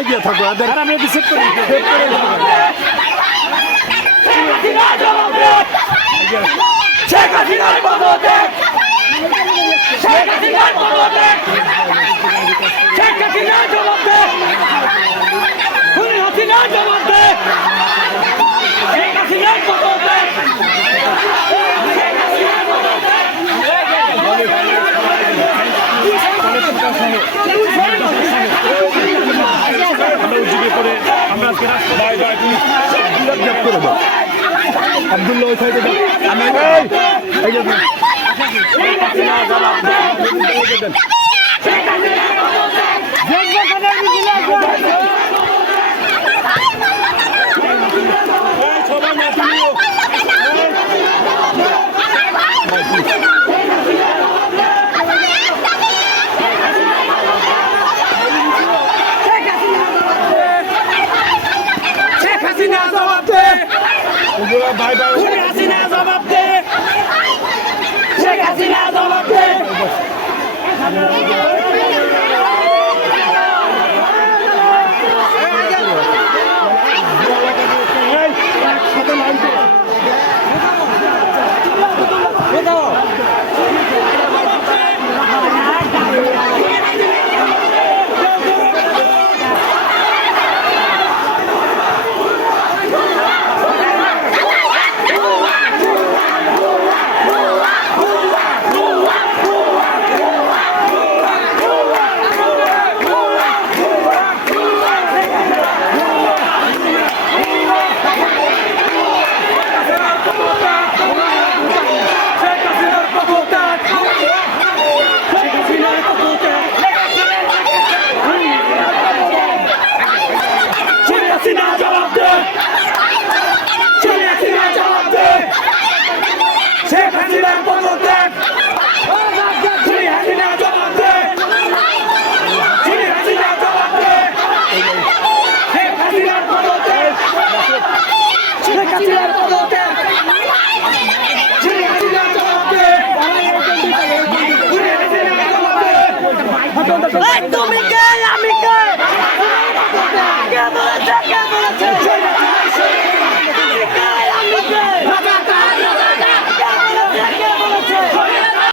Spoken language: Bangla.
সবাই গিয়ে থাকো আমি সেভ করে সেভ করে শেখ হাসিনার পদত্যাগ শেখ হাসিনার পদত্যাগ গ্যাপ করে দাও আব্দুল্লাহ ওই সাইডে আমি এই হাসিনা জবাব দে। হাসিনা জবাব তুমি কে